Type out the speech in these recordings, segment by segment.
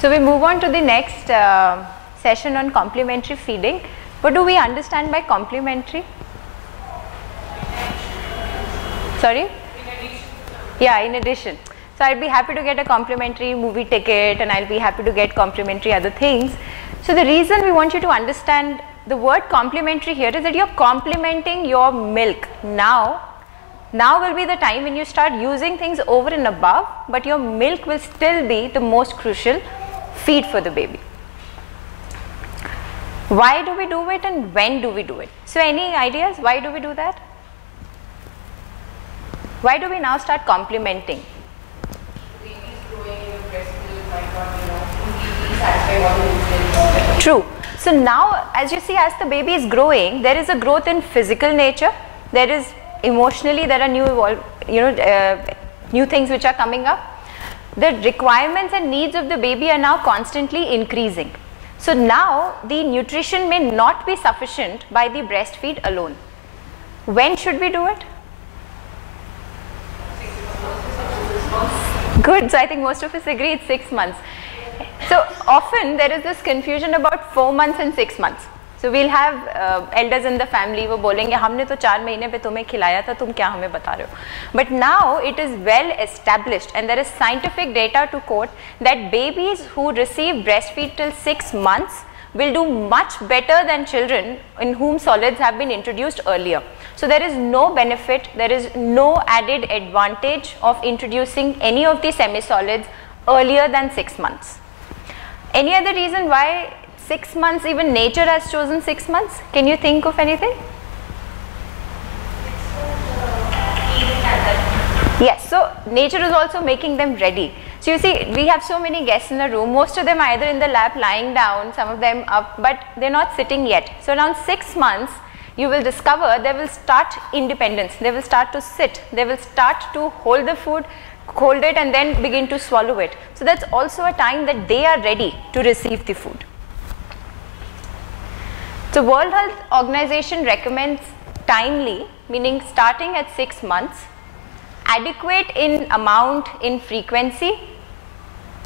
So we move on to the next session on complementary feeding. What do we understand by complementary? Sorry? In addition. Yeah, in addition. So I'd be happy to get a complimentary movie ticket, and I'll be happy to get complimentary other things. So the reason we want you to understand the word complementary here is that you're complementing your milk. Now will be the time when you start using things over and above, but your milk will still be the most crucial feed for the baby. Why do we do it and when do we do it? So any ideas why do we do that? Why do we now start complementing? True. So now, as you see, as the baby is growing, there is a growth in physical nature. There is emotionally, there are new things which are coming up. The requirements and needs of the baby are now constantly increasing. So now the nutrition may not be sufficient by the breastfeed alone. When should we do it? Good. So I think most of us agree it's 6 months. So often there is this confusion about 4 months and 6 months. So we'll have elders in the family वो बोलेंगे हमने तो 4 महीने पे तुम्हें खिलाया था तुम क्या हमें बता रहे हो. But now it is well established and there is scientific data to quote that babies who receive breastfeed till 6 months will do much better than children in whom solids have been introduced earlier. So there is no benefit, there is no added advantage of introducing any of the semi-solids earlier than 6 months. Any other reason why 6 months, even nature has chosen 6 months? Can you think of anything? Yes, so nature is also making them ready. So you see, we have so many guests in the room, most of them are either in the lap lying down, some of them up, but they're not sitting yet. So around 6 months, you will discover they will start independence, they will start to sit, they will start to hold the food, hold it and then begin to swallow it. So that's also a time that they are ready to receive the food. So World Health Organization recommends timely, meaning starting at 6 months, adequate in amount, in frequency,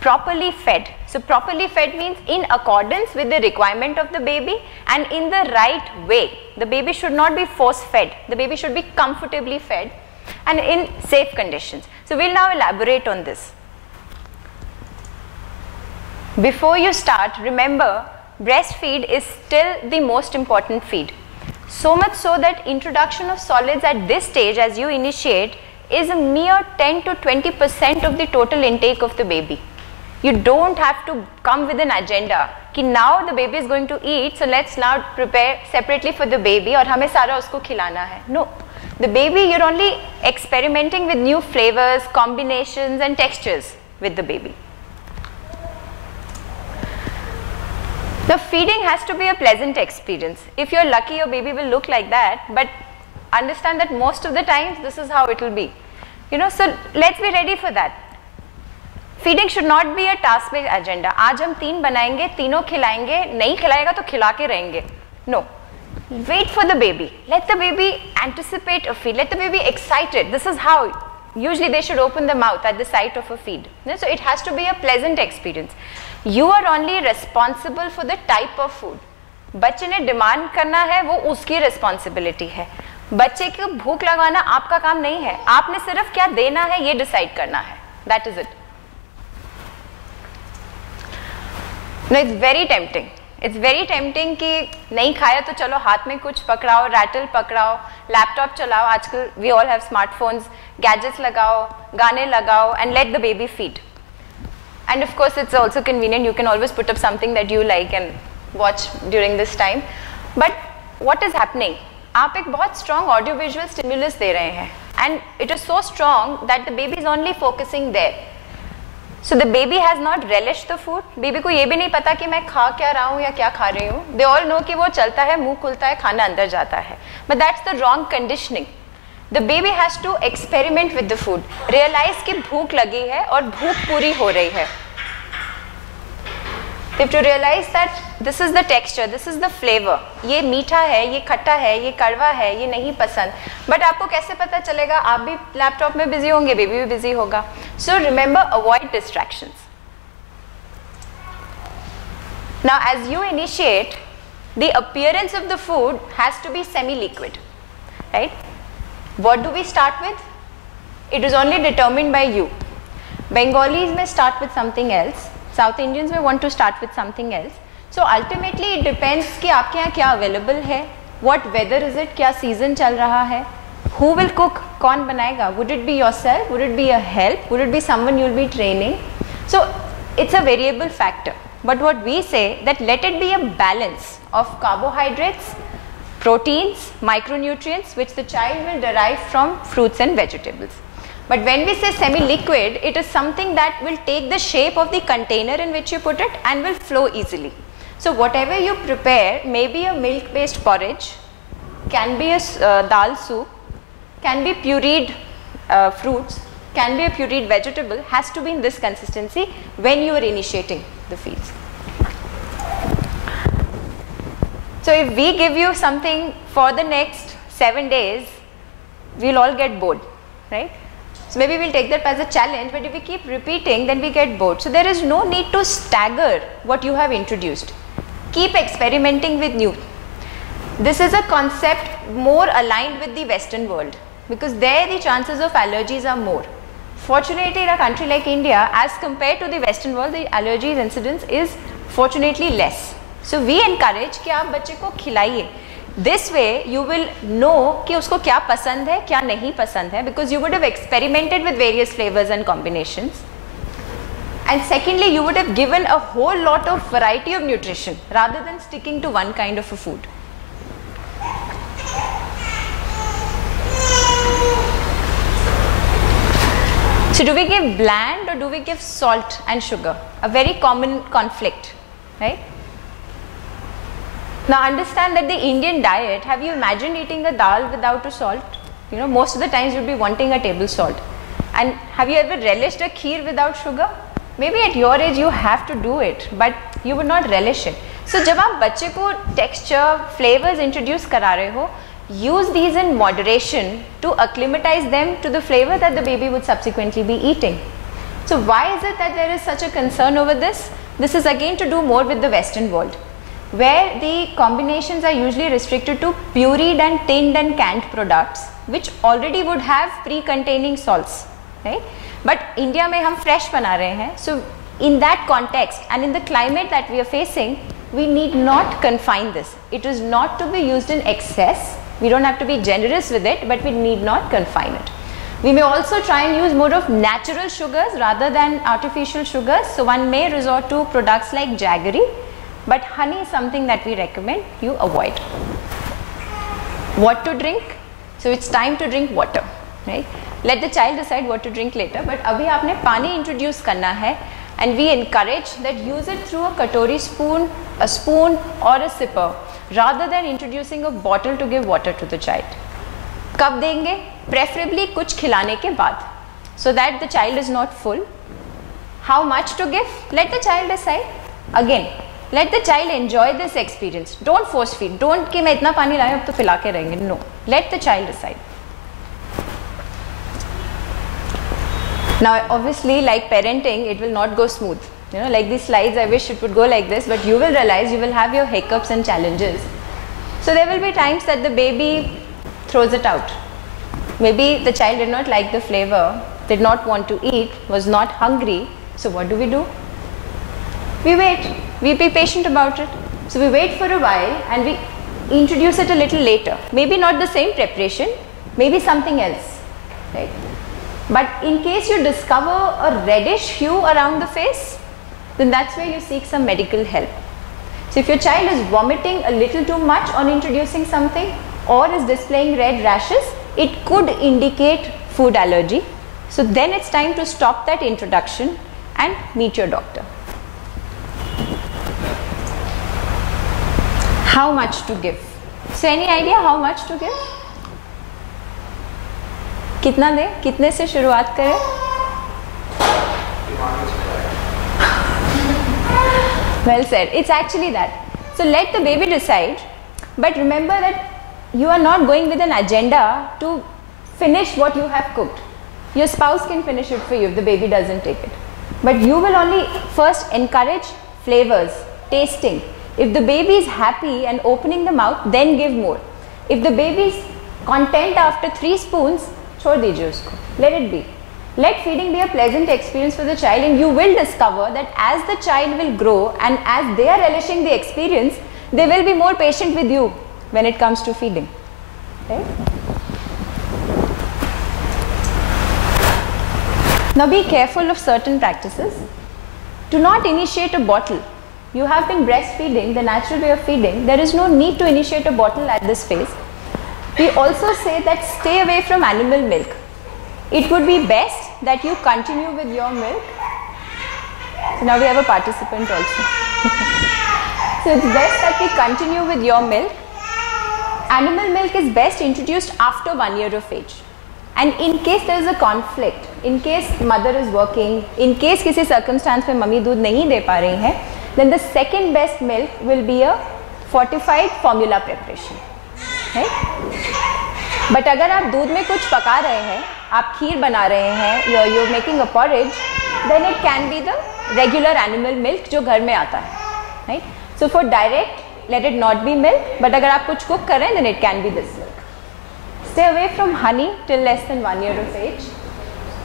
properly fed. So properly fed means in accordance with the requirement of the baby and in the right way. The baby should not be force fed, the baby should be comfortably fed and in safe conditions. So we'll now elaborate on this. Before you start, remember breastfeed is still the most important feed. So much so that introduction of solids at this stage as you initiate is a mere 10 to 20% of the total intake of the baby. You don't have to come with an agenda कि now the baby is going to eat, so let's now prepare separately for the baby और हमें सारा उसको खिलाना है. No, the baby, you're only experimenting with new flavors, combinations and textures with the baby. The feeding has to be a pleasant experience. If you're lucky, your baby will look like that, but understand that most of the times this is how it will be. So let's be ready for that. Feeding should not be a task-based agenda. आज हम 3 बनाएंगे, तीनों खिलाएंगे, नहीं खिलाएगा तो खिला के रहेंगे. No. Wait for the baby. Let the baby anticipate a feed. Let the baby excited. This is how usually they should open the mouth at the sight of a feed. So it has to be a pleasant experience. You are only responsible for the type of food. बच्चे ने demand करना है वो उसकी responsibility है. बच्चे को भूख लगाना आपका काम नहीं है. आपने सिर्फ क्या देना है ये डिसाइड करना है. That is it. No, it's very tempting. It's very tempting कि नहीं खाया तो चलो हाथ में कुछ पकड़ाओ, रैटल पकड़ाओ, लैपटॉप चलाओ. आजकल we all have smartphones, gadgets लगाओ, गाने लगाओ and let the baby feed. And of course it's also convenient, you can always put up something that you like and watch during this time. But what is happening? आप एक बहुत strong audiovisual stimulus दे रहे हैं and it is so strong that the baby is only focusing there. So the baby has not relished the food. Baby को ये भी नहीं पता कि मैं खा क्या रहा हूँ या क्या खा रही हूँ. They all know कि वो चलता है, मुंह खुलता है, खाना अंदर जाता है. But that's the wrong conditioning. The baby has to experiment with the food. Realize कि भूख लगी है और भूख पूरी हो रही है. They have to realize that this is the texture, this is the flavor. ये मीठा है, ये खट्टा है, ये कड़वा है, ये नहीं पसंद. But आपको कैसे पता चलेगा? आप भी लैपटॉप में बिजी होंगे, बेबी भी बिजी होगा. So remember, avoid distractions. Now as you initiate, the appearance of the food has to be semi-liquid, right? What do we start with? It is only determined by you. Bengalis may start with something else, South Indians may want to start with something else. So ultimately it depends कि आपके यहाँ क्या available है, what weather is it, क्या season चल रहा है, who will cook, कौन बनाएगा, would it be yourself, would it be a help, would it be someone you will be training. So it's a variable factor. But what we say that let it be a balance of carbohydrates, proteins, micronutrients which the child will derive from fruits and vegetables. But when we say semi-liquid, it is something that will take the shape of the container in which you put it and will flow easily. So whatever you prepare, maybe a milk-based porridge, can be a dal soup, can be pureed fruits, can be a pureed vegetable, has to be in this consistency when you are initiating the feeds. So if we give you something for the next 7 days, we'll all get bored, right? So maybe we'll take that as a challenge, but if we keep repeating, then we get bored. So there is no need to stagger what you have introduced. Keep experimenting with new. This is a concept more aligned with the Western world because there the chances of allergies are more. Fortunately, in a country like India, as compared to the Western world, the allergies incidence is fortunately less. So we encourage कि आप बच्चे को खिलाइए. This way you will know कि उसको क्या पसंद है, क्या नहीं पसंद है, because you would have experimented with various flavors and combinations. And secondly, you would have given a whole lot of variety of nutrition rather than sticking to one kind of a food. So do we give bland or do we give salt and sugar? A very common conflict, right? Now understand that the Indian diet, have you imagined eating a dal without a salt? You know, most of the times you'll be wanting a table salt. And have you ever relished a kheer without sugar? Maybe at your age you have to do it, but you would not relish it. So जब आप बच्चे को texture, flavors introduce करा रहे हो, use these in moderation to acclimatize them to the flavor that the baby would subsequently be eating. So why is it that there is such a concern over this? This is again to do more with the Western world, where the combinations are usually restricted to pureed and tinned and canned products which already would have pre-containing salts, right? But India में हम fresh बना रहे हैं, so in that context and in the climate that we are facing, we need not confine this. It is not to be used in excess. We don't have to be generous with it, but we need not confine it. We may also try and use more of natural sugars rather than artificial sugars. So one may resort to products like jaggery, but honey is something that we recommend you avoid. What to drink? So it's time to drink water, right? Let the child decide what to drink later, but abhi aapne pani introduce karna hai, and we encourage that use it through a katori spoon, a spoon or a sipper rather than introducing a bottle to give water to the child. Kab denge? Preferably kuch khilane ke baad, so that the child is not full. How much to give? Let the child decide. Again, let the child enjoy this experience. Don't force feed. Don't कि मैं इतना पानी लाया अब तो पिला के रहेंगे. No. Let the child decide. Now obviously like parenting, it will not go smooth. You know, like these slides, I wish it would go like this, but you will realize you will have your hiccups and challenges. So there will be times that the baby throws it out. Maybe the child did not like the flavor, did not want to eat, was not hungry. So what do? We wait. We be patient about it. So we wait for a while and we introduce it a little later. Maybe not the same preparation, maybe something else, right? But in case you discover a reddish hue around the face, then that's where you seek some medical help. So if your child is vomiting a little too much on introducing something or is displaying red rashes, it could indicate food allergy. So then it's time to stop that introduction and meet your doctor. How much to give? So any idea how much to give? कितना दे? कितने से शुरुआत करें? Well said. It's actually that. So let the baby decide, but remember that you are not going with an agenda to finish what you have cooked. Your spouse can finish it for you if the baby doesn't take it. But you will only first encourage flavors tasting. If the baby is happy and opening the mouth, then give more. If the baby is content after 3 spoons, छोड़ दीजिए उसको. Let it be. Let feeding be a pleasant experience for the child, and you will discover that as the child will grow and as they are relishing the experience, they will be more patient with you when it comes to feeding. Right? Now be careful of certain practices. Do not initiate a bottle. You have been breastfeeding, the natural way of feeding. There is no need to initiate a bottle at this phase. We also say that stay away from animal milk. It would be best that you continue with your milk. So now we have a participant also. So it's best that we continue with your milk. Animal milk is best introduced after 1 year of age. And in case there is a conflict, in case mother is working, in case किसी circumstance में mummy दूध नहीं दे पा रही हैं, then the second best milk will be a fortified formula preparation. Right? But अगर आप दूध में कुछ पका रहे हैं, आप खीर बना रहे हैं, you're making a porridge, then it can be the regular animal milk जो घर में आता है. Right? So for direct, let it not be milk. But अगर आप कुछ cook कर रहे हैं, then it can be this milk. Stay away from honey till less than 1 year of age.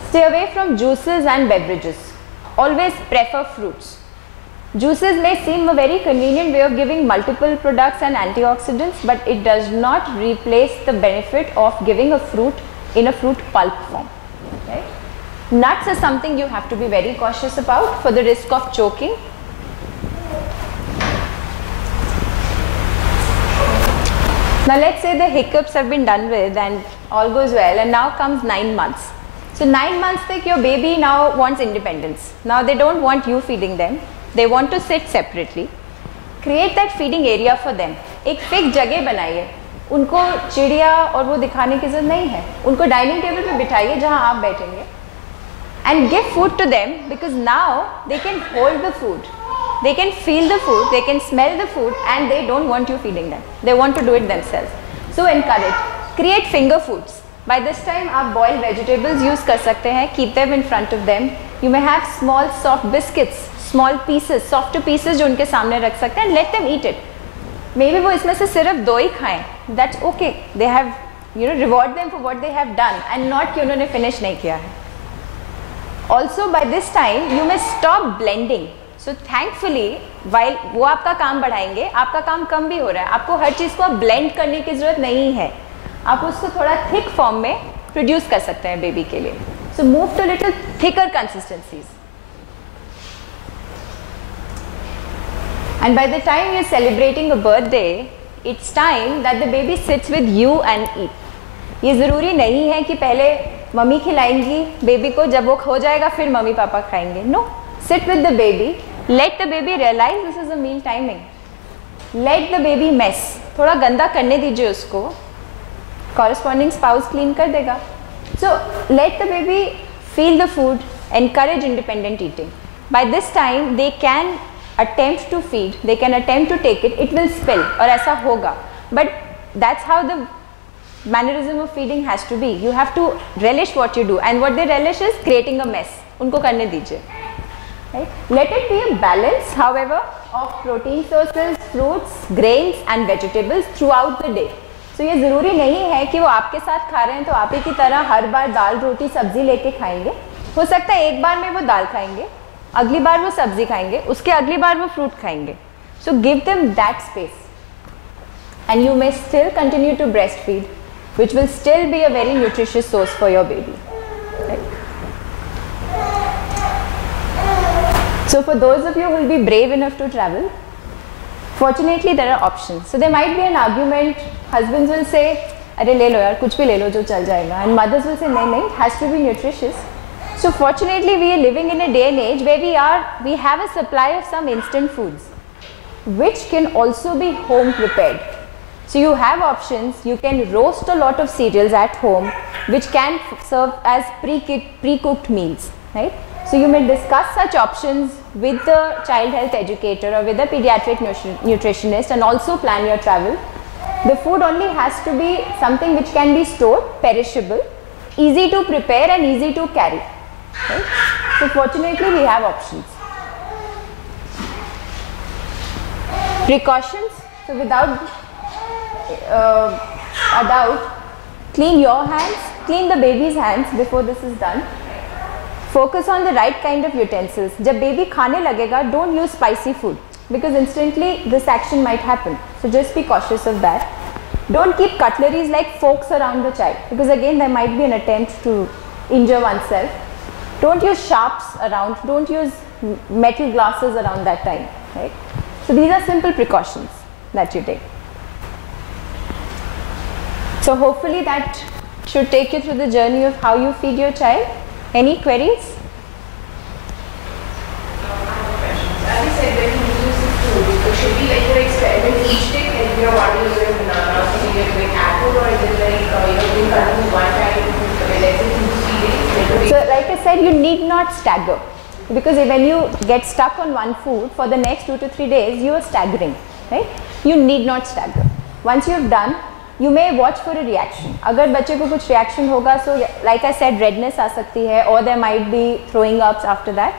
Stay away from juices and beverages. Always prefer fruits. Juices may seem a very convenient way of giving multiple products and antioxidants, but it does not replace the benefit of giving a fruit in a fruit pulp form. Right? Nuts is something you have to be very cautious about for the risk of choking. Now let's say the hiccups have been done with and all goes well, and now comes 9 months. So 9 months take your baby now wants independence. Now they don't want you feeding them. They want to sit separately. Create that feeding area for them. एक fix जगह बनाइए. उनको चिड़िया और वो दिखाने की जरूरत नहीं है. उनको डाइनिंग टेबल पे बिठाइए जहाँ आप बैठेंगे. And give food to them, because now they can hold the food. They can feel the food, they can smell the food, and they don't want you feeding them. They want to do it themselves. So encourage. Create finger foods. By this time आप boiled vegetables use कर सकते हैं. Keep them in front of them. You may have small soft biscuits, small pieces, softer pieces जो उनके सामने रख सकते हैं, and let them eat it. Maybe वो इसमें से सिर्फ 2 ही खाएं. That's okay. They have, reward them for what they have done, and not कि उन्होंने finish नहीं किया है. Also by this time you may stop blending. So thankfully, while वो आपका काम बढ़ाएंगे, आपका काम कम भी हो रहा है. आपको हर चीज़ को blend करने की ज़रूरत नहीं है. आप उसको थोड़ा thick form में produce कर सकते हैं baby के लिए. So move to little thicker consistencies. And by the time you're celebrating a birthday, it's time that the baby sits with you and eat. ये ज़रूरी नहीं है कि पहले मम्मी खिलाएंगी बेबी को, जब वो हो जाएगा फिर मम्मी पापा खाएंगे. No, sit with the baby. Let the baby realize this is a meal timing. Let the baby mess. थोड़ा गंदा करने दीजिए उसको. Corresponding spouse clean कर देगा. So let the baby feel the food. Encourage independent eating. By this time they can attempt to feed. They can attempt to take it. It will spill और ऐसा होगा. But that's how the mannerism of feeding has to be. You have to relish what you do, and what they relish is creating a mess. उनको करने दीजिए. Right? Let it be a balance, however, of protein sources, fruits, grains and vegetables throughout the day. So ये ज़रूरी नहीं है कि वो आपके साथ खा रहे हैं तो आप ही की तरह हर बार दाल रोटी सब्जी लेके खाएंगे. हो सकता है एक बार में वो दाल खाएंगे, अगली बार वो सब्जी खाएंगे, उसके अगली बार वो फ्रूट खाएंगे. So give them that space, and you may still continue to breastfeed, which will still be a very nutritious source for your baby. Right? So for those of you who will be brave enough to travel, fortunately there are options. So there might be an argument. Husbands will say, अरे ले लो यार, कुछ भी ले लो जो चल जाएगा, and mothers will say नहीं, it has to be nutritious. So fortunately we are living in a day and age where we have a supply of some instant foods, which can also be home prepared. So you have options. You can roast a lot of cereals at home, which can serve as pre-cooked meals, right? So you may discuss such options with the child health educator or with a pediatric nutritionist, and also plan your travel. The food only has to be something which can be stored, perishable, easy to prepare and easy to carry. Right? So fortunately we have options. Precautions. So without a doubt, clean your hands, clean the baby's hands before this is done. Focus on the right kind of utensils. जब baby खाने लगेगा, don't use spicy food because instantly this action might happen. So just be cautious of that. Don't keep cutleries like forks around the child because again there might be an attempt to injure oneself. Don't use sharps around. Don't use metal glasses around that time. Right? So these are simple precautions that you take. So hopefully that should take you through the journey of how you feed your child. Any queries? As you said, when you use the food, it should be like your experiment each day, and you know what you do banana, so you doing apple, or is it like doing cutting one time, let's say 2-3 days? So like I said, you need not stagger because when you get stuck on one food for the next 2 to 3 days, you are staggering, right? You need not stagger. Once you have done, you may watch for a reaction. अगर बच्चे को कुछ reaction होगा, so like I said, redness आ सकती है, or there might be throwing ups after that.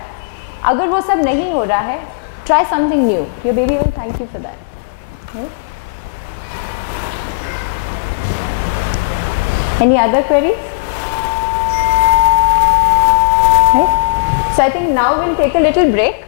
अगर वो सब नहीं हो रहा है, try something new. Your baby will thank you for that. Okay? Any other queries? Okay. So I think now we'll take a little break.